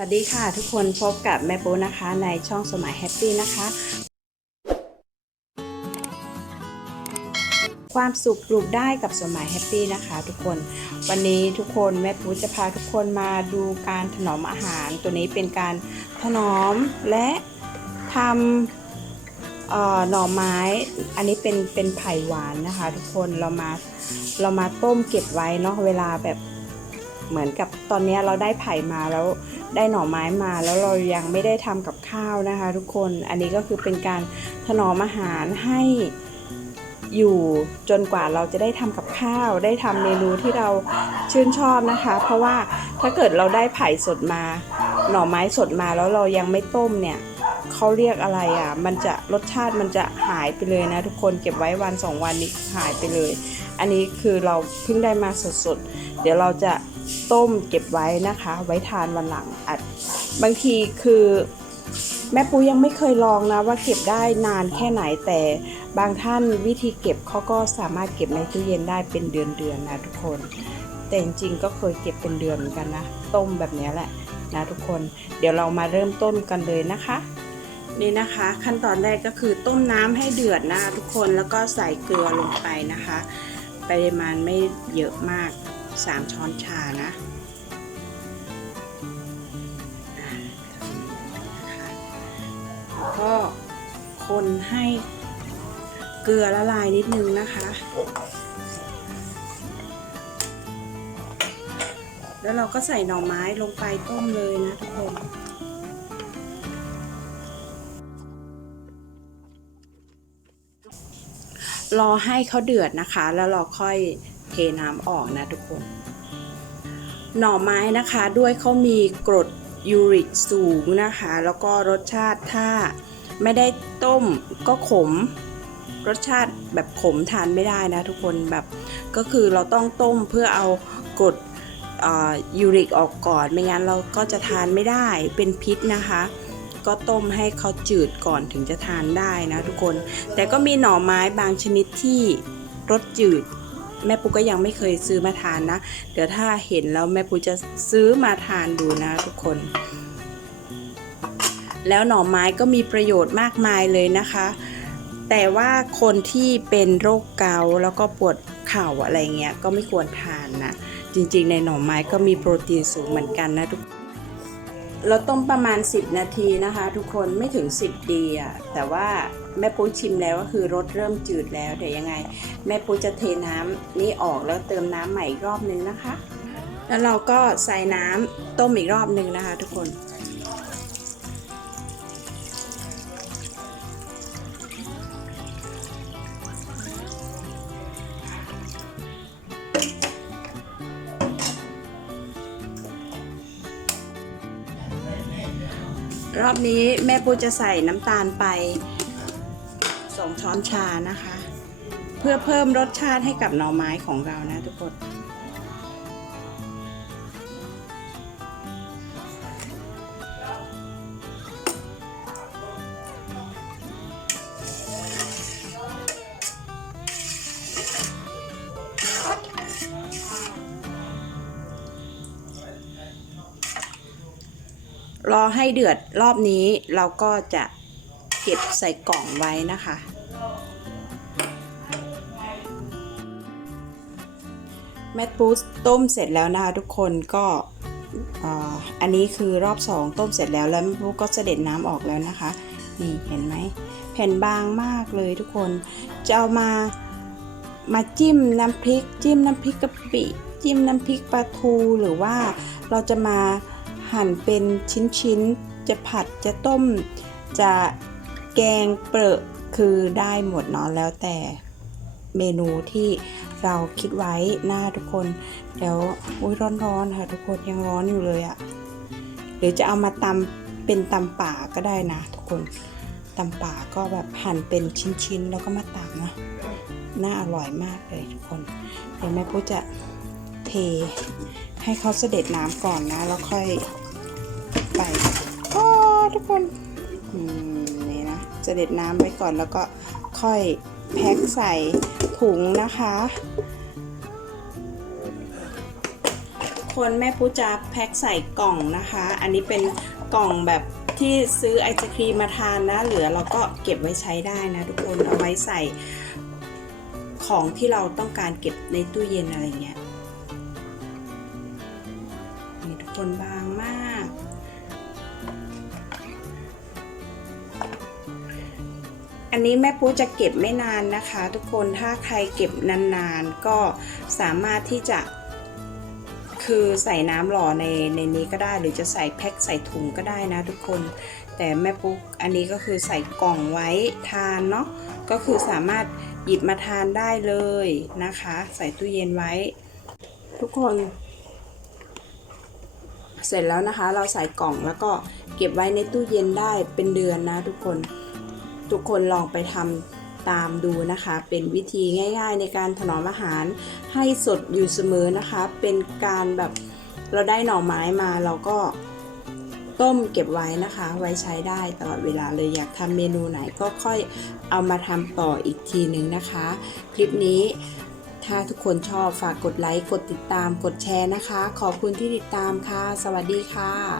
วัสดีค่ะทุกคนพบกับแม่ปูนะคะในช่องสมัยแฮปปี้นะคะ ความสุขปลูกได้กับสมัยแฮปปี้นะคะทุกคน วันนี้ทุกคนแม่ปูจะพาทุกคนมาดูการถนอมอาหาร ตัวนี้เป็นการถนอมและทำหน่อไม้ อันนี้เป็นเป็นไผ่หวานนะคะ ทุกคนเรามาเรามาต้มเก็บไว้เนาะเวลาแบบเหมือนกับตอนนี้เราได้ไผ่มาแล้ว ได้หน่อไม้มาแล้วเรายังไม่ได้ทำกับข้าวนะคะ ทุกคนอันนี้ก็คือเป็นการถนอมอาหารให้อยู่จนกว่าเราจะได้ทำกับข้าว ได้ทำเมนูที่เราชื่นชอบนะคะ เพราะว่าถ้าเกิดเราได้ไผ่สดมา หน่อไม้สดมาแล้วเรายังไม่ต้มเนี่ยเขาเรียกอะไรอะ มันจะรสชาติมันจะหายไปเลยนะทุกคนเก็บไว้วันสองวันนี้หายไปเลย อันนี้คือเราเพิ่งได้มาสดๆ เดี๋ยวเราจะ ต้มเก็บไว้นะคะ ไว้ทานวันหลังอัดบางทีคือแม่ปูยังไม่เคยลองนะว่าเก็บได้นานแค่ไหนแต่บางท่านวิธีเก็บเขาก็สามารถเก็บในตู้เย็นได้เป็นเดือนๆนะทุกคน แต่จริงๆก็เคยเก็บเป็นเดือนเหมือนกันนะ ต้มแบบนี้แหละนะทุกคน เดี๋ยวเรามาเริ่มต้นกันเลยนะคะ นี่นะคะ ขั้นตอนแรกก็คือต้มน้ำให้เดือดนะคะทุกคนแล้วก็ใส่เกลือลงไปนะคะ ปริมาณไม่เยอะมาก 3ช้อนชานะอ่านะคะก็คนให้เกลือละลายนิดนึงนะคะ แล้วเราก็ใส่หน่อไม้ลงไปต้มเลยนะทุกคนรอให้เขาเดือดนะคะ แล้วเราค่อย เทน้ำออกนะทุกคน หน่อไม้นะคะด้วยเขามีกรดยูริกสูงนะคะ แล้วก็รสชาติถ้าไม่ได้ต้มก็ขม รสชาติแบบขมทานไม่ได้นะทุกคนแบบก็คือเราต้องต้มเพื่อเอากรดยูริกออกก่อน ไม่งั้นเราก็จะทานไม่ได้เป็นพิษนะคะ ก็ต้มให้เขาจืดก่อนถึงจะทานได้นะทุกคน แต่ก็มีหน่อไม้บางชนิดที่รสจืด แม่ปูก็ยังไม่เคยซื้อมาทานนะ เดี๋ยวถ้าเห็นแล้วแม่ปูจะซื้อมาทานดูนะทุกคน แล้วหน่อไม้ก็มีประโยชน์มากมายเลยนะคะ แต่ว่าคนที่เป็นโรคเกาต์แล้วก็ปวดเข่าอะไรเงี้ยก็ไม่ควรทานนะ จริงๆ ในหน่อไม้ก็มีโปรตีนสูงเหมือนกันนะทุกเราต้มประมาณ 10 นาทีนะคะ ทุกคนไม่ถึง 10ดีอะแต่ว่า แม่ปุ้ยชิมแล้วก็คือรสเริ่มจืดแล้วเดี๋ยวยังไง แม่ปุ้ยจะเทน้ำนี้ออกแล้วเติมน้ำใหม่อีกรอบนึงนะคะ แล้วเราก็ใส่น้ำต้มอีกรอบนึงนะคะ ทุกคนรอบนี้แม่ปูจะใส่น้ำตาลไป 2 ช้อนชานะคะ เพื่อเพิ่มรสชาติให้กับหน่อไม้ของเรานะทุกคนรอให้เดือดรอบนี้เราก็จะ เก็บใส่กล่องไว้นะคะ แมทปูสต้มเสร็จแล้วนะคะทุกคนก็อันนี้คือรอบ2ต้มเสร็จแล้วแล้วแมทปูก็เสด็จน้ำออกแล้วนะคะ นี่เห็นไหมแผ่นบางมากเลยทุกคน จะเอามามาจิ้มน้ำพริก จิ้มน้ำพริกกะปิจิ้มน้ำพริกปลาทูหรือว่าเราจะมาหั่นเป็นชิ้นๆ จะผัดจะต้มจะ แกงเปรอะคือได้หมดเนาะแล้วแต่เมนูที่เราคิดไว้หน้าทุกคนเดี๋ยวอุ้ยร้อนๆค่ะ ทุกคนยังร้อนอยู่เลยอะ่ะหรือจะเอามาตำเป็นตำป่าก็ได้นะ ทุกคนตำป่าก็แบบหั่นเป็นชิ้นๆ แล้วก็มาตำนะน่าอร่อยมากเลยทุกคนเดี๋ยวแม่ปุ๊จะเทให้เขาเสด็จน้ำก่อนนะ แล้วค่อยไปก็ทุกคนอืมนี่ เสด็จน้ำไว้ก่อนแล้วก็ค่อยแพ็คใส่ถุงนะคะ คนแม่ปูจะแพ็คใส่กล่องนะคะ อันนี้เป็นกล่องแบบที่ซื้อไอศครีมมาทานนะ เหลือเราก็เก็บไว้ใช้ได้นะทุกคนเอาไว้ใส่ของที่เราต้องการเก็บในตู้เย็นอะไรเงี้ยนี่ทุกคนบ้า อันนี้แม่ปูจะเก็บไม่นานนะคะ ทุกคนถ้าใครเก็บนานๆ ก็สามารถที่จะคือใส่น้ำหล่อในในนี้ก็ได้ หรือจะใส่แพ็คใส่ถุงก็ได้นะทุกคน แต่แม่ปุ๊กอันนี้ก็คือใส่กล่องไว้ทานเนาะก็คือสามารถหยิบมาทานได้เลยนะคะ ใส่ตู้เย็นไว้ ทุกคน เสร็จแล้วนะคะ เราใส่กล่องแล้วก็เก็บไว้ในตู้เย็นได้เป็นเดือนนะทุกคน ทุกคนลองไปทำตามดูนะคะ เป็นวิธีง่าย ๆ ในการถนอมอาหารให้สดอยู่เสมอนะคะ เป็นการแบบเราได้หน่อไม้มาเราก็ต้มเก็บไว้นะคะ ไว้ใช้ได้ตลอดเวลาเลยอยากทำเมนูไหนก็ค่อยเอามาทำต่ออีกทีหนึ่งนะคะ คลิปนี้ถ้าทุกคนชอบฝากกดไลค์ กดติดตาม กดแชร์นะคะ ขอบคุณที่ติดตามค่ะ สวัสดีค่ะ